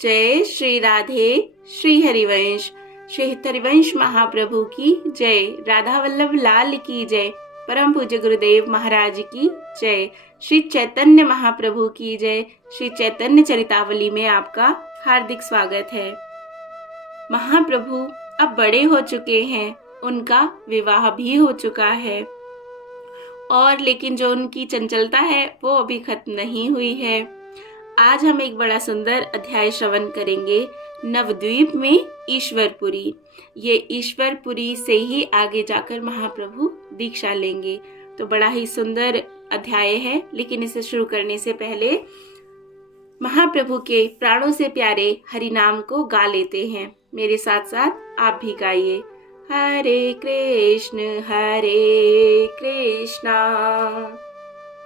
जय श्री राधे। श्री हरिवंश, श्री हरिवंश महाप्रभु की जय। राधा वल्लभ लाल की जय। परम पूज्य गुरुदेव महाराज की जय। श्री चैतन्य महाप्रभु की जय। श्री चैतन्य चरितावली में आपका हार्दिक स्वागत है। महाप्रभु अब बड़े हो चुके हैं, उनका विवाह भी हो चुका है और लेकिन जो उनकी चंचलता है वो अभी खत्म नहीं हुई है। आज हम एक बड़ा सुंदर अध्याय श्रवण करेंगे, नवद्वीप में ईश्वरपुरी। ये ईश्वरपुरी से ही आगे जाकर महाप्रभु दीक्षा लेंगे। तो बड़ा ही सुंदर अध्याय है, लेकिन इसे शुरू करने से पहले महाप्रभु के प्राणों से प्यारे हरि नाम को गा लेते हैं। मेरे साथ साथ आप भी गाइए। हरे कृष्ण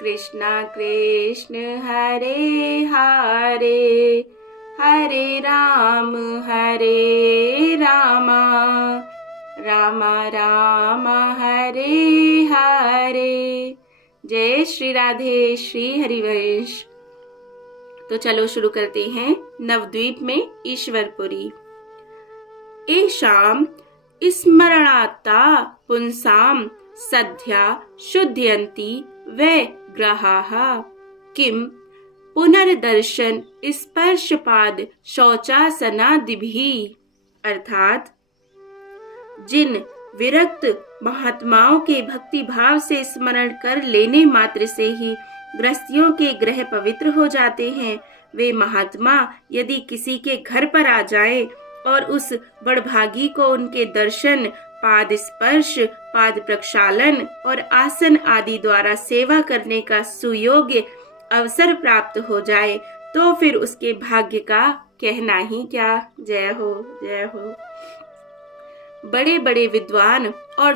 कृष्णा कृष्ण हरे हरे, हरे राम राम राम हरे हरे। जय श्री राधे। श्री हरिवंश। तो चलो शुरू करते हैं। नवद्वीप में ईश्वरपुरी। एषां स्मरणात्ता पुंसां सद्या शुद्धयन्ति वै ग्रहाः किम पुनर्दर्शन स्पर्शपाद शौचासनादिभिः। अर्थात जिन विरक्त महात्माओं के भक्ति भाव से स्मरण कर लेने मात्र से ही गृहस्थियों के ग्रह पवित्र हो जाते हैं, वे महात्मा यदि किसी के घर पर आ जाएं और उस बड़भागी को उनके दर्शन, पाद स्पर्श, पाद प्रक्षालन और आसन आदि द्वारा सेवा करने का सुयोग्य अवसर प्राप्त हो जाए, तो फिर उसके भाग्य का कहना ही क्या। जय हो, जय हो। बड़े बड़े विद्वान और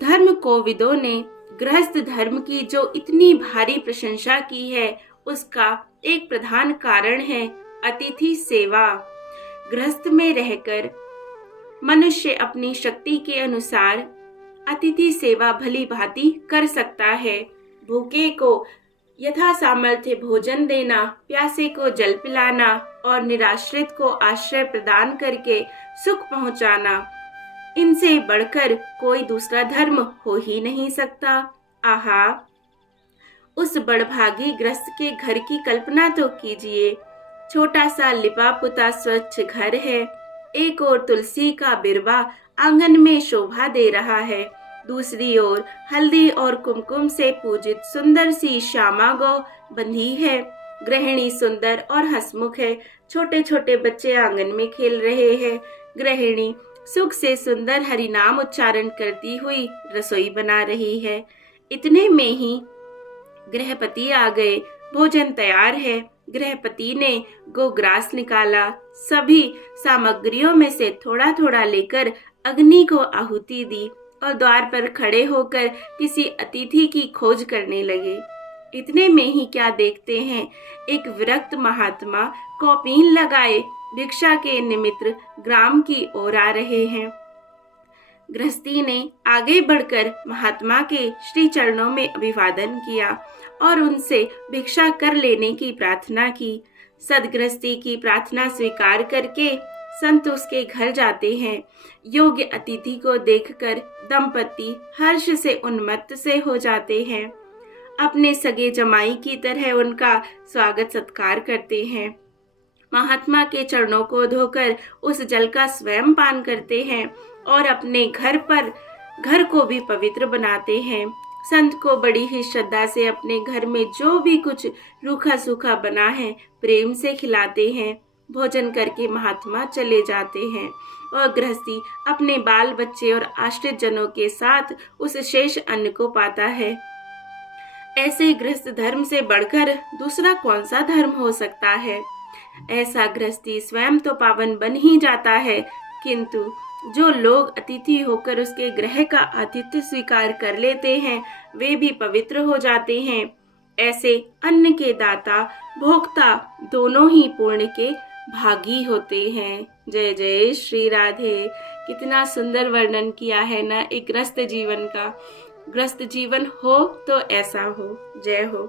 धर्म कोविदों ने गृहस्थ धर्म की जो इतनी भारी प्रशंसा की है, उसका एक प्रधान कारण है अतिथि सेवा। गृहस्थ में रहकर मनुष्य अपनी शक्ति के अनुसार अतिथि सेवा भली भांति कर सकता है। भूखे को यथा सामर्थ्य भोजन देना, प्यासे को जल पिलाना और निराश्रित को आश्रय प्रदान करके सुख पहुंचाना, इनसे बढ़कर कोई दूसरा धर्म हो ही नहीं सकता। आहा, उस बड़भागी गृहस्थ के घर की कल्पना तो कीजिए। छोटा सा लिपा पुता स्वच्छ घर है। एक ओर तुलसी का बिरवा आंगन में शोभा दे रहा है, दूसरी ओर हल्दी और कुमकुम से पूजित सुंदर सी श्यामा गौ बंधी है। गृहिणी सुंदर और हंसमुख है। छोटे छोटे बच्चे आंगन में खेल रहे हैं। गृहिणी सुख से सुंदर हरि नाम उच्चारण करती हुई रसोई बना रही है। इतने में ही गृहपति आ गए। भोजन तैयार है। गृहपति ने गोग्रास निकाला। सभी सामग्रियों में से थोड़ा थोड़ा लेकर अग्नि को आहुति दी और द्वार पर खड़े होकर किसी अतिथि की खोज करने लगे। इतने में ही क्या देखते हैं, एक विरक्त महात्मा कौपीन लगाए भिक्षा के निमित्त ग्राम की ओर आ रहे हैं। गृहस्थी ने आगे बढ़कर महात्मा के श्री चरणों में अभिवादन किया और उनसे भिक्षा कर लेने की प्रार्थना की। सदगृहस्थी की प्रार्थना स्वीकार करके संत उसके घर जाते हैं। योग्य अतिथि को देखकर दंपति हर्ष से उन्मत्त से हो जाते हैं। अपने सगे जमाई की तरह उनका स्वागत सत्कार करते हैं। महात्मा के चरणों को धोकर उस जल का स्वयं पान करते हैं और अपने घर को भी पवित्र बनाते हैं। संत को बड़ी ही श्रद्धा से अपने घर में जो भी कुछ रूखा सूखा बना है प्रेम से खिलाते हैं। भोजन करके महात्मा चले जाते हैं और गृहस्थी अपने बाल बच्चे और आश्रित जनों के साथ उस शेष अन्न को पाता है। ऐसे गृहस्थ धर्म से बढ़कर दूसरा कौन सा धर्म हो सकता है। ऐसा गृहस्थी स्वयं तो पावन बन ही जाता है, किंतु जो लोग अतिथि होकर उसके ग्रह का आतिथ्य स्वीकार कर लेते हैं, वे भी पवित्र हो जाते हैं। ऐसे अन्न के दाता भोक्ता दोनों ही पुण्य के भागी होते हैं। जय जय श्री राधे। कितना सुंदर वर्णन किया है ना एक गृहस्थ जीवन का। गृहस्थ जीवन हो तो ऐसा हो। जय हो।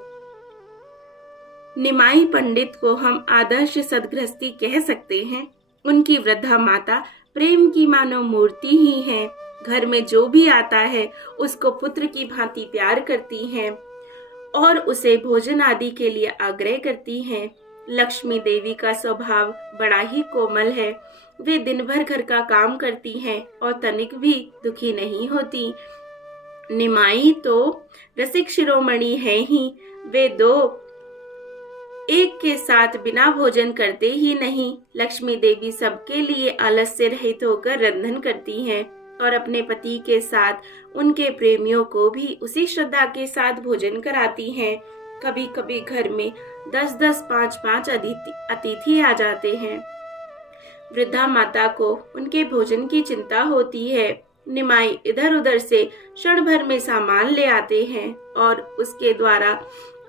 निमाई पंडित को हम आदर्श सदगृहस्थी कह सकते हैं। उनकी वृद्धा माता प्रेम की मानव मूर्ति ही है। घर में जो भी आता है उसको पुत्र की भांति प्यार करती हैं और उसे भोजन आदि के लिए आग्रह करती हैं। लक्ष्मी देवी का स्वभाव बड़ा ही कोमल है। वे दिन भर घर का काम करती हैं और तनिक भी दुखी नहीं होती। निमाई तो रसिक शिरोमणि है ही। वे दो एक के साथ बिना भोजन करते ही नहीं। लक्ष्मी देवी सबके लिए आलस्य रहित होकर रंधन करती हैं और अपने पति के साथ उनके प्रेमियों को भी उसी श्रद्धा के साथ भोजन कराती हैं। कभी कभी घर में 10-10, 5-5 अतिथि आ जाते हैं। वृद्धा माता को उनके भोजन की चिंता होती है। निमाई इधर उधर से क्षण भर में सामान ले आते हैं और उसके द्वारा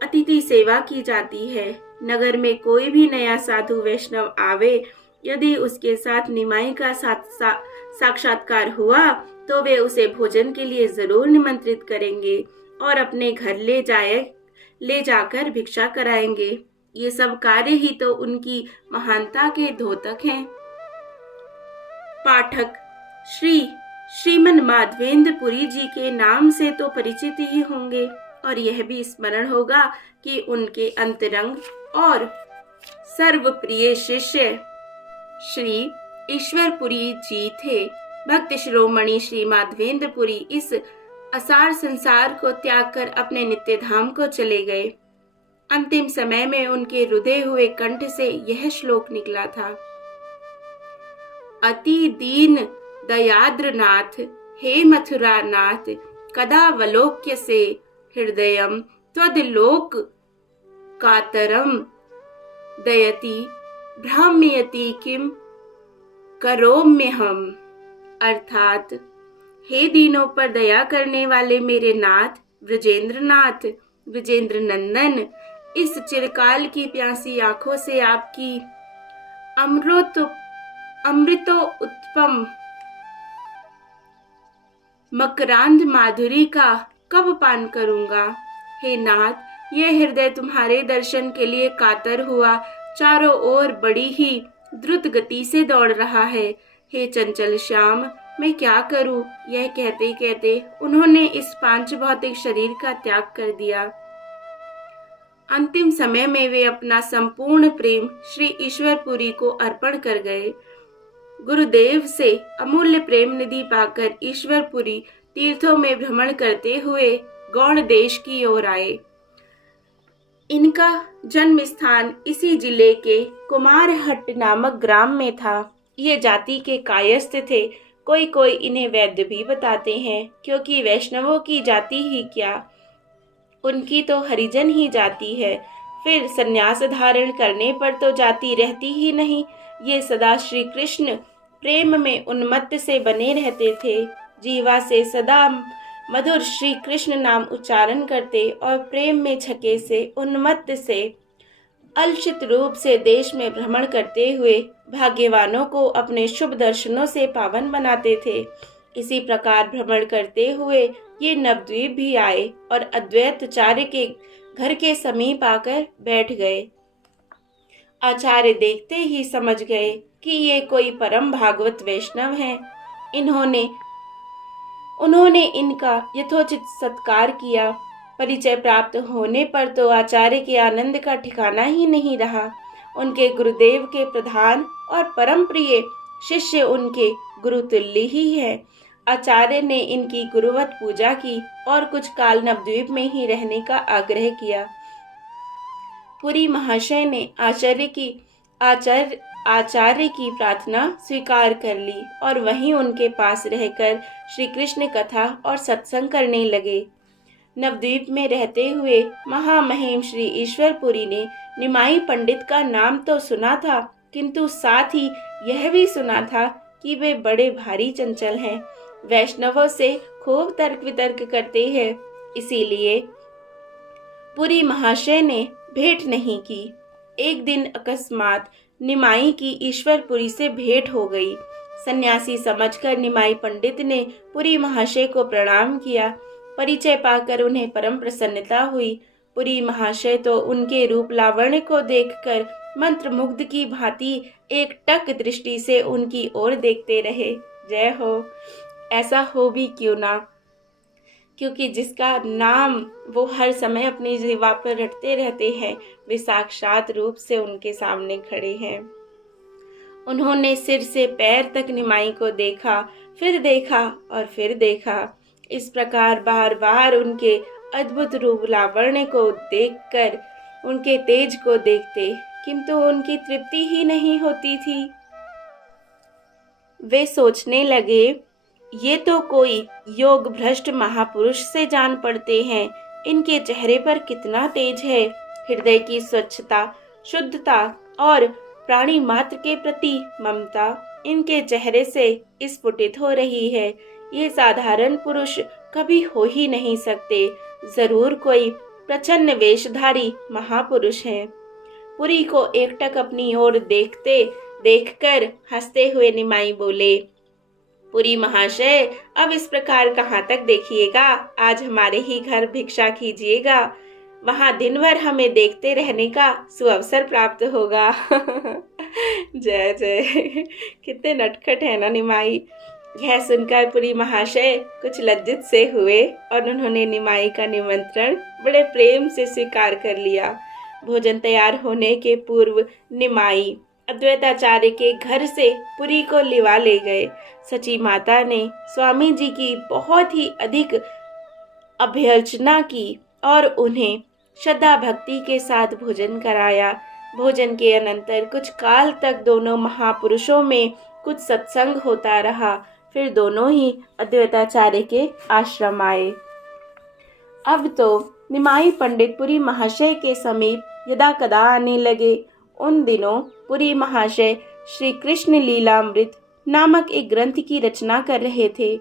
अतिथि सेवा की जाती है। नगर में कोई भी नया साधु वैष्णव आवे, यदि उसके साथ निमाई का साक्षात्कार हुआ तो वे उसे भोजन के लिए जरूर निमंत्रित करेंगे और अपने घर ले जाकर भिक्षा कराएंगे। ये सब कार्य ही तो उनकी महानता के द्योतक हैं। पाठक श्रीमन माधवेंद्र पुरी जी के नाम से तो परिचित ही होंगे और यह भी स्मरण होगा कि उनके अंतरंग और सर्वप्रिय शिष्य श्री ईश्वरपुरी जी थे। भक्त शिरोमणि श्री माधवेंद्र पुरी इस असार संसार को त्याग कर अपने नित्य धाम को चले गए। अंतिम समय में उनके रुधे हुए कंठ से यह श्लोक निकला था। अति दीन दयाद्र नाथ, हे मथुरा नाथ, कदा वलोक्य से हृदयम त्वद्लोक कातरम दयति भ्राम्यति किम करोम्यहम। अर्थात, हे दीनों पर दया करने वाले मेरे नाथ, ब्रजेंद्र नंदन, इस चिरकाल की प्यासी आंखों से आपकी अमृतो उत्पम मकरांध माधुरी का कब पान करूंगा। हे नाथ, यह हृदय तुम्हारे दर्शन के लिए कातर हुआ चारों ओर बड़ी ही द्रुत गति से दौड़ रहा है। हे चंचल श्याम, मैं क्या करूं। यह कहते कहते उन्होंने इस पांच भौतिक शरीर का त्याग कर दिया। अंतिम समय में वे अपना संपूर्ण प्रेम श्री ईश्वरपुरी को अर्पण कर गए। गुरुदेव से अमूल्य प्रेम निधि पाकर ईश्वरपुरी तीर्थों में भ्रमण करते हुए गौड़ देश की ओर आए। इनका जन्म स्थान इसी जिले के कुमारहट्ट नामक ग्राम में था। ये जाति के कायस्थ थे। कोई कोई इन्हें वैद्य भी बताते हैं, क्योंकि वैष्णवों की जाति ही क्या, उनकी तो हरिजन ही जाति है। फिर संन्यास धारण करने पर तो जाति रहती ही नहीं। ये सदा श्री कृष्ण प्रेम में उन्मत्त से बने रहते थे। जीवा से सदा मधुर श्री कृष्ण नाम उच्चारण करते और प्रेम में छके से उन्मत्त से अलसित रूप से देश में भ्रमण करते हुए भाग्यवानों को अपने शुभ दर्शनों से पावन बनाते थे। इसी प्रकार भ्रमण करते हुए ये नवद्वीप भी आए और अद्वैताचार्य के घर के समीप आकर बैठ गए। आचार्य देखते ही समझ गए कि ये कोई परम भागवत वैष्णव हैं। उन्होंने इनका यथोचित सत्कार किया। परिचय प्राप्त होने पर तो आचार्य के आनंद का ठिकाना ही नहीं रहा। उनके गुरुदेव के प्रधान और परम प्रिय शिष्य उनके गुरुतुल्य ही है। आचार्य ने इनकी गुरुवत पूजा की और कुछ काल नवद्वीप में ही रहने का आग्रह किया। पुरी महाशय ने आचार्य की प्रार्थना स्वीकार कर ली और वहीं उनके पास रहकर श्री कृष्ण कथा और सत्संग करने लगे। नवद्वीप में रहते हुए महामहिम श्री ईश्वरपुरी ने निमाई पंडित का नाम तो सुना था, किंतु साथ ही यह भी सुना था कि वे बड़े भारी चंचल हैं, वैष्णवों से खूब तर्क वितर्क करते हैं। इसीलिए पुरी महाशय ने भेंट नहीं की। एक दिन अकस्मात निमाई की ईश्वरपुरी से भेंट हो गई। सन्यासी समझकर निमाई पंडित ने पुरी महाशय को प्रणाम किया। परिचय पाकर उन्हें परम प्रसन्नता हुई। पुरी महाशय तो उनके रूप लावण्य को देखकर मंत्रमुग्ध की भांति एक टक दृष्टि से उनकी ओर देखते रहे। जय हो, ऐसा हो भी क्यों ना, क्योंकि जिसका नाम वो हर समय अपनी जीवा पर रटते रहते हैं, वे साक्षात रूप से उनके सामने खड़े हैं। उन्होंने सिर से पैर तक निमाई को देखा, फिर देखा और फिर देखा। इस प्रकार बार बार उनके अद्भुत रूप लावण्य को देखकर उनके तेज को देखते, किंतु उनकी तृप्ति ही नहीं होती थी। वे सोचने लगे, ये तो कोई योग भ्रष्ट महापुरुष से जान पड़ते हैं। इनके चेहरे पर कितना तेज है, हृदय की स्वच्छता, शुद्धता और प्राणी मात्र के प्रति ममता इनके चेहरे से स्फुटित हो रही है। ये साधारण पुरुष कभी हो ही नहीं सकते, जरूर कोई प्रच्छन्न वेशधारी महापुरुष है। पुरी को एकटक अपनी ओर देखकर हंसते हुए निमाई बोले, पुरी महाशय, अब इस प्रकार कहाँ तक देखिएगा, आज हमारे ही घर भिक्षा कीजिएगा, वहां दिन भर हमें देखते रहने का सुअवसर प्राप्त होगा। जय जय, कितने नटखट है ना निमाई। यह सुनकर पुरी महाशय कुछ लज्जित से हुए और उन्होंने निमाई का निमंत्रण बड़े प्रेम से स्वीकार कर लिया। भोजन तैयार होने के पूर्व निमाई अद्वैताचार्य के घर से पुरी को लिवा ले गए। सची माता ने स्वामी जी की बहुत ही अधिक अभ्यर्चना की और उन्हें श्रद्धा भक्ति के साथ भोजन कराया। भोजन के अनंतर कुछ काल तक दोनों महापुरुषों में कुछ सत्संग होता रहा। फिर दोनों ही अद्वैताचार्य के आश्रम आए। अब तो निमाई पंडित पुरी महाशय के समीप यदा कदा आने लगे। उन दिनों पुरी महाशय श्री कृष्ण लीलामृत नामक एक ग्रंथ की रचना कर रहे थे।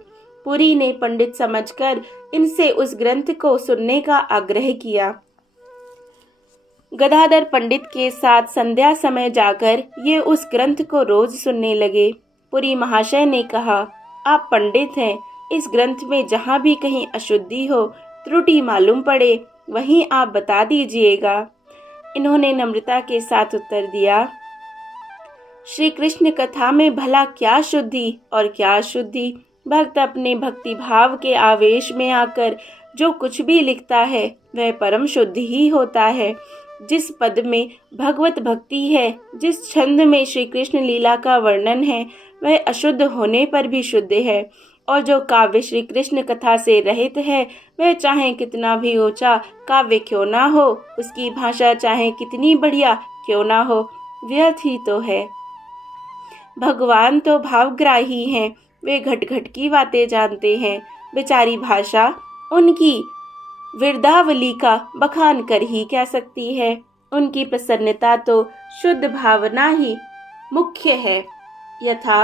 पुरी ने पंडित समझकर इनसे उस ग्रंथ को सुनने का आग्रह किया। गदाधर पंडित के साथ संध्या समय जाकर ये उस ग्रंथ को रोज सुनने लगे। पुरी महाशय ने कहा, आप पंडित हैं, इस ग्रंथ में जहाँ भी कहीं अशुद्धि हो, त्रुटि मालूम पड़े, वहीं आप बता दीजिएगा। इन्होंने नम्रता के साथ उत्तर दिया, श्री कृष्ण कथा में भला क्या शुद्धि और क्या अशुद्धि। भक्त अपने भक्ति भाव के आवेश में आकर जो कुछ भी लिखता है वह परम शुद्ध ही होता है। जिस पद में भगवत भक्ति है, जिस छंद में श्री कृष्ण लीला का वर्णन है, वह अशुद्ध होने पर भी शुद्ध है। और जो काव्य श्री कृष्ण कथा से रहित है, वह चाहे कितना भी ऊंचा काव्य क्यों ना हो, उसकी भाषा चाहे कितनी बढ़िया क्यों ना हो, व्यर्थ ही तो है। भगवान तो भावग्राही हैं, वे घट घट की बातें जानते हैं। बेचारी भाषा उनकी विरदावली का बखान कर ही क्या सकती है। उनकी प्रसन्नता तो शुद्ध भावना ही मुख्य है। यथा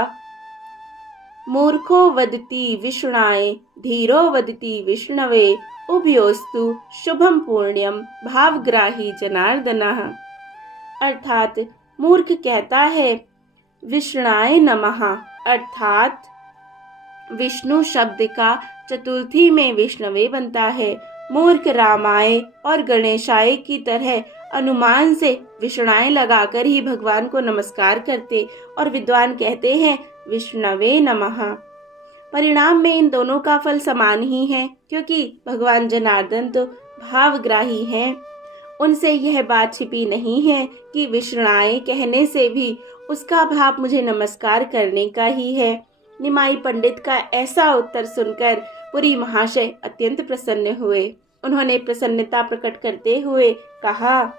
मूर्खो वदति विष्णाय, धीरो वदति विष्णवे, उभयोस्तु शुभम पुण्यम भावग्राही जनार्दनः। अर्थात मूर्ख कहता है विष्णाय नमः, अर्थात विष्णु शब्द का चतुर्थी में विष्णवे बनता है। मूर्ख रामाय और गणेशाय की तरह अनुमान से विष्णाय लगाकर ही भगवान को नमस्कार करते और विद्वान कहते हैं विष्णवे नमः। परिणाम में इन दोनों का फल समान ही है, क्योंकि भगवान जनार्दन तो भावग्राही हैं। उनसे यह बात छिपी नहीं है कि विष्णाय कहने से भी उसका भाव मुझे नमस्कार करने का ही है। निमाई पंडित का ऐसा उत्तर सुनकर पुरी महाशय अत्यंत प्रसन्न हुए। उन्होंने प्रसन्नता प्रकट करते हुए कहा,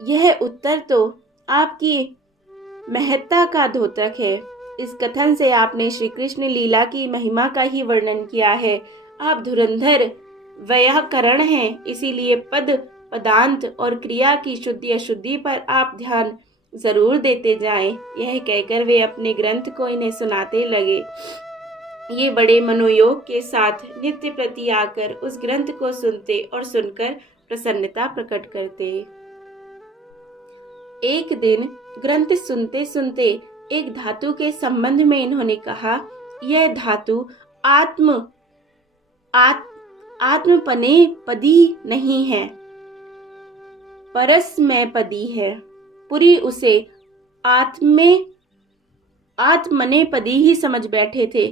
यह उत्तर तो आपकी महत्ता का द्योतक है। इस कथन से आपने श्री कृष्ण लीला की महिमा का ही वर्णन किया है। आप धुरंधर व्याकरण हैं, इसीलिए पद, पदांत और क्रिया की शुद्धि अशुद्धि पर आप ध्यान जरूर देते जाएं। यह कहकर वे अपने ग्रंथ को इन्हें सुनाते लगे। ये बड़े मनोयोग के साथ नित्य प्रति आकर उस ग्रंथ को सुनते और सुनकर प्रसन्नता प्रकट करते। एक दिन ग्रंथ सुनते सुनते एक धातु के संबंध में इन्होंने कहा, यह धातु आत्मपने पदी नहीं है, परस में पदी है। पुरी उसे आत्मने पदी ही समझ बैठे थे।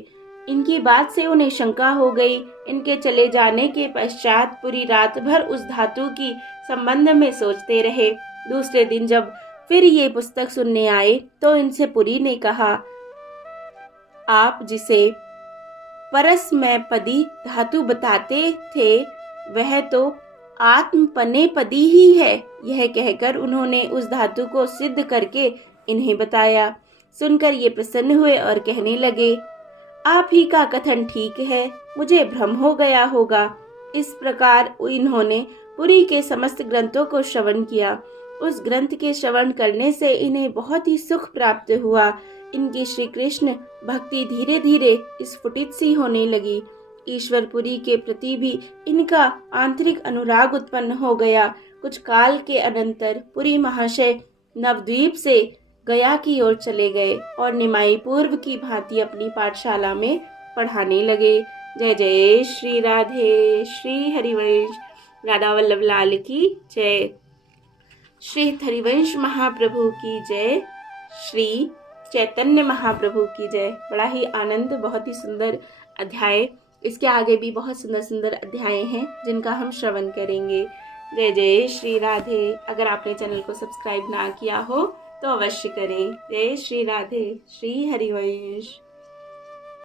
इनकी बात से उन्हें शंका हो गई। इनके चले जाने के पश्चात पूरी रात भर उस धातु की संबंध में सोचते रहे। दूसरे दिन जब फिर ये पुस्तक सुनने आए तो इनसे पुरी ने कहा, आप जिसे परस में पदी धातु बताते थे वह तो आत्मपने पदी ही है। यह कहकर उन्होंने उस धातु को सिद्ध करके इन्हें बताया। सुनकर ये प्रसन्न हुए और कहने लगे, आप ही का कथन ठीक है, मुझे भ्रम हो गया होगा। इस प्रकार इन्होंने पुरी के समस्त ग्रंथों को श्रवण किया। उस ग्रंथ के श्रवण करने से इन्हें बहुत ही सुख प्राप्त हुआ। इनकी श्री कृष्ण भक्ति धीरे धीरे स्फुटित सी होने लगी। ईश्वरपुरी के प्रति भी इनका आंतरिक अनुराग उत्पन्न हो गया। कुछ काल के अनंतर पुरी महाशय नवद्वीप से गया की ओर चले गए और निमाई पूर्व की भांति अपनी पाठशाला में पढ़ाने लगे। जय जय श्री राधे। श्री हरिवंश राधा वल्लभ लाल की जय। श्री हरिवंश महाप्रभु की जय। श्री चैतन्य महाप्रभु की जय। बड़ा ही आनंद, बहुत ही सुंदर अध्याय। इसके आगे भी बहुत सुंदर सुंदर अध्याय हैं जिनका हम श्रवण करेंगे। जय जय श्री राधे। अगर आपने चैनल को सब्सक्राइब ना किया हो तो अवश्य करें। जय श्री राधे। श्री हरिवंश।